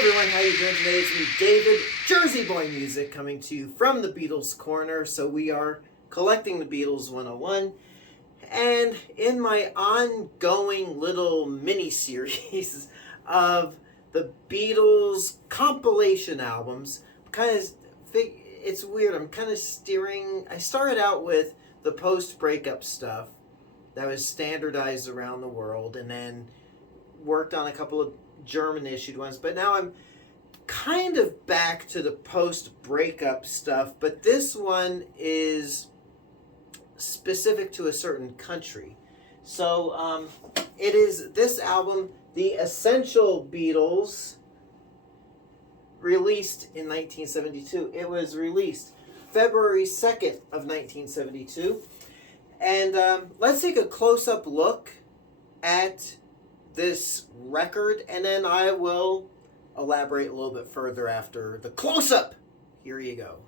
everyone, how you doing today? It's me, David, Jersey Boy Music, coming to you from the Beatles Corner. So we are collecting the Beatles 101, and in my ongoing little mini-series of the Beatles compilation albums, it's weird, I'm kind of steering. I started out with the post-breakup stuff that was standardized around the world, and then worked on a couple of German issued ones, but now I'm kind of back to the post-breakup stuff, but this one is specific to a certain country. So it is this album, The Essential Beatles, released in 1972. It was released February 2nd of 1972. And let's take a close-up look at this record, and then I will elaborate a little bit further after the close-up. Here you go.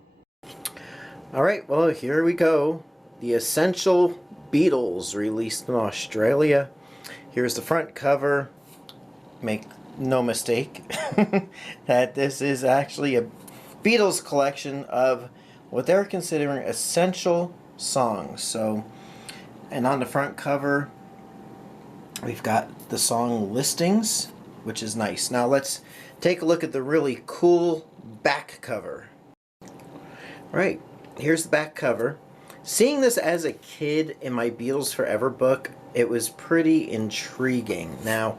All right, well, here we go. The Essential Beatles, released in Australia. Here's the front cover. Make no mistake that this is actually a Beatles collection of what they're considering essential songs. So, and on the front cover, we've got the song listings, which is nice. Now let's take a look at the really cool back cover. Right, here's the back cover. Seeing this as a kid in my Beatles Forever book, it was pretty intriguing. Now,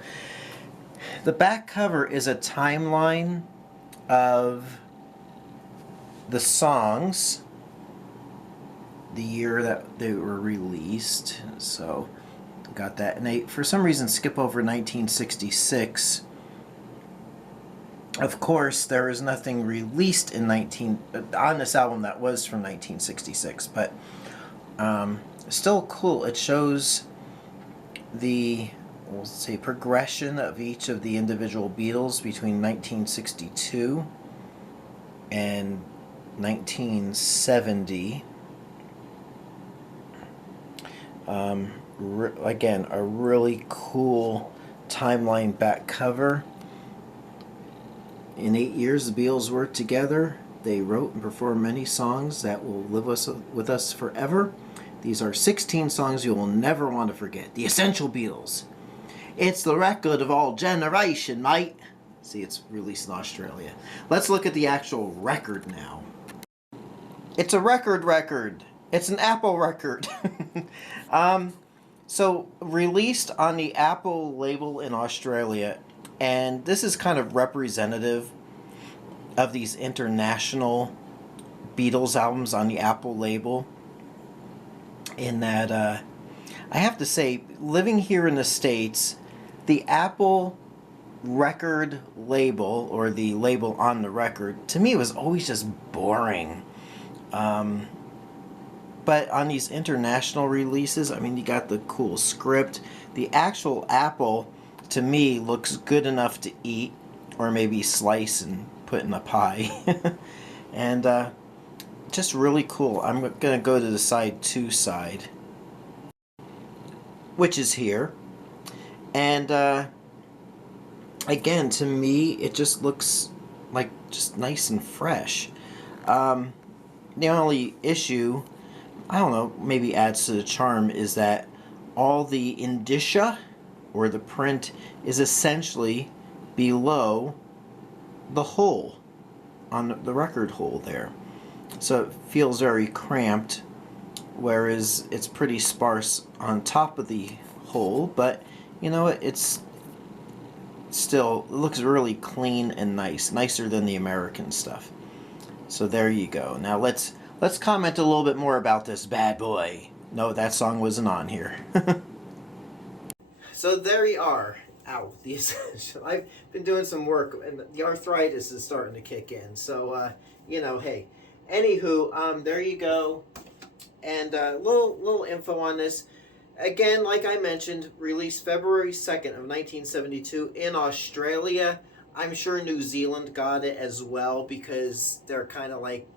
the back cover is a timeline of the songs, the year that they were released. So got that, and they for some reason skip over 1966. Of course, there is nothing released in on this album that was from 1966, but still cool. It shows the, we'll say, progression of each of the individual Beatles between 1962 and 1970. Again, a really cool timeline back cover. In 8 years the Beatles worked together. They wrote and performed many songs that will live with us forever. These are 16 songs you will never want to forget. The Essential Beatles. It's the record of all generation, mate. See, it's released in Australia. Let's look at the actual record now. It's a record. It's an Apple record. So, released on the Apple label in Australia, and this is kind of representative of these international Beatles albums on the Apple label, in that, I have to say, living here in the States, the Apple record label, or the label on the record, to me was always just boring. But on these international releases, I mean, you got the cool script. The actual Apple, to me, looks good enough to eat, or maybe slice and put in a pie. And just really cool. I'm going to go to the side 2 side, which is here. And again, to me, it just looks like just nice and fresh. The only issue, I don't know, maybe adds to the charm, is that all the indicia, or the print, is essentially below the hole, on the record hole there. So it feels very cramped, whereas it's pretty sparse on top of the hole, but you know, it's still, it looks really clean and nice, nicer than the American stuff. So there you go. Now let's comment a little bit more about this bad boy. No, that song wasn't on here. So there you are. Ow. The Essential. I've been doing some work, and the arthritis is starting to kick in. So, you know, hey. Anywho, there you go. And little info on this. Again, like I mentioned, released February 2nd of 1972 in Australia. I'm sure New Zealand got it as well, because they're kind of like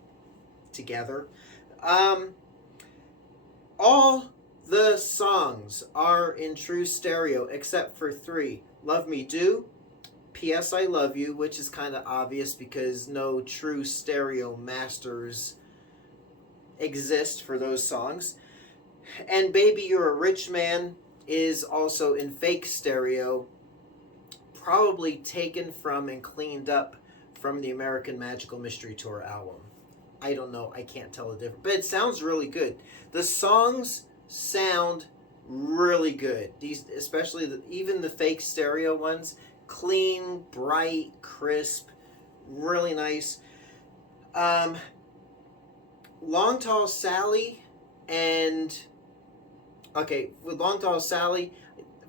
together. All the songs are in true stereo except for 3: Love Me Do, P.S. I Love You, which is kind of obvious because no true stereo masters exist for those songs. And Baby You're a Rich Man is also in fake stereo, probably taken from and cleaned up from the American Magical Mystery Tour album. I don't know, I can't tell the difference, but it sounds really good. The songs sound really good. These, especially even the fake stereo ones, clean, bright, crisp, really nice. Long Tall Sally and with Long Tall Sally,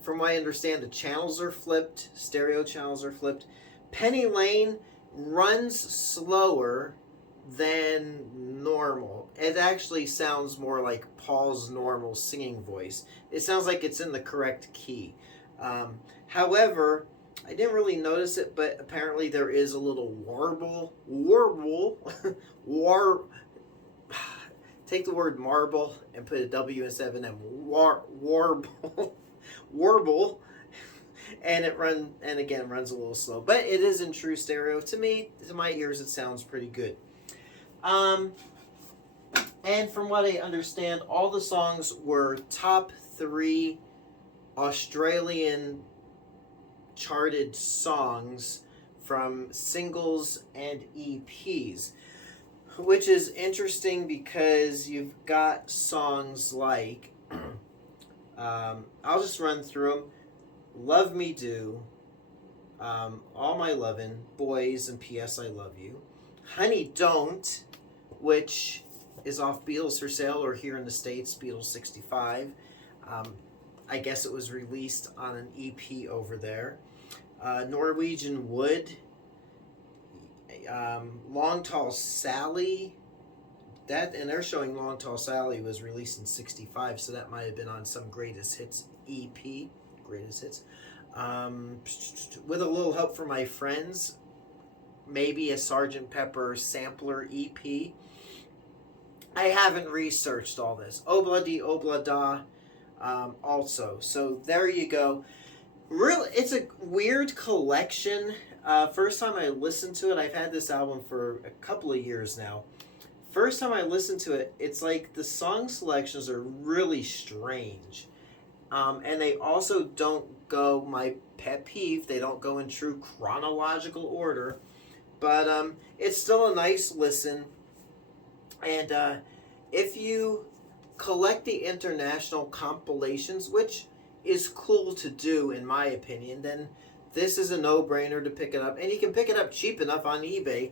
from what I understand, the channels are flipped, stereo channels are flipped. Penny Lane runs slower than normal. It actually sounds more like Paul's normal singing voice. It sounds like it's in the correct key. However, I didn't really notice it, but apparently there is a little warble. Take the word marble and put a W instead of an M. Warble. And it runs a little slow. But it is in true stereo. To me, to my ears, it sounds pretty good. And from what I understand, all the songs were top 3 Australian charted songs from singles and EPs, which is interesting because you've got songs like, I'll just run through them. Love Me Do, All My Lovin', Boys, and P.S. I Love You. Honey Don't, which is off Beatles for Sale, or here in the States, Beatles 65. I guess it was released on an EP over there. Norwegian Wood, Long Tall Sally, and they're showing Long Tall Sally was released in 65, so that might have been on some Greatest Hits EP. Greatest Hits. With a little help from my friends, maybe a Sgt. Pepper sampler EP. I haven't researched all this. Obla Di Obla Da also. So there you go. Really, it's a weird collection. First time I listened to it, I've had this album for a couple of years now. First time I listened to it, it's like the song selections are really strange. And they also don't go, my pet peeve, they don't go in true chronological order. But it's still a nice listen. And if you collect the international compilations, which is cool to do in my opinion, then this is a no-brainer to pick it up. And you can pick it up cheap enough on eBay.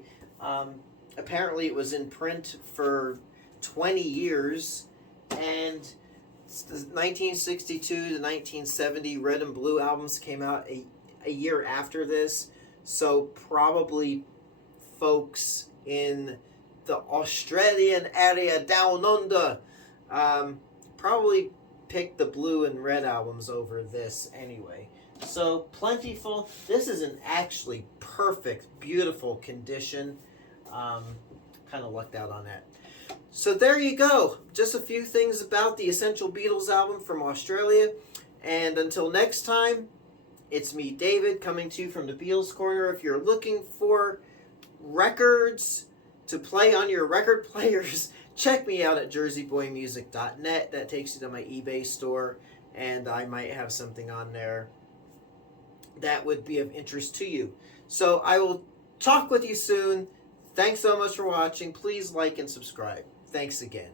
Apparently it was in print for 20 years. And the 1962 to 1970 Red and Blue albums came out a year after this. So probably folks in the Australian area down under probably picked the Blue and Red albums over this anyway. So plentiful. This is in actually perfect, beautiful condition. Kind of lucked out on that. So there you go. Just a few things about the Essential Beatles album from Australia. And until next time, it's me, David, coming to you from the Beatles Corner. If you're looking for records to play on your record players, check me out at jerseyboymusic.net. That takes you to my eBay store, and I might have something on there that would be of interest to you. So I will talk with you soon. Thanks so much for watching. Please like and subscribe. Thanks again.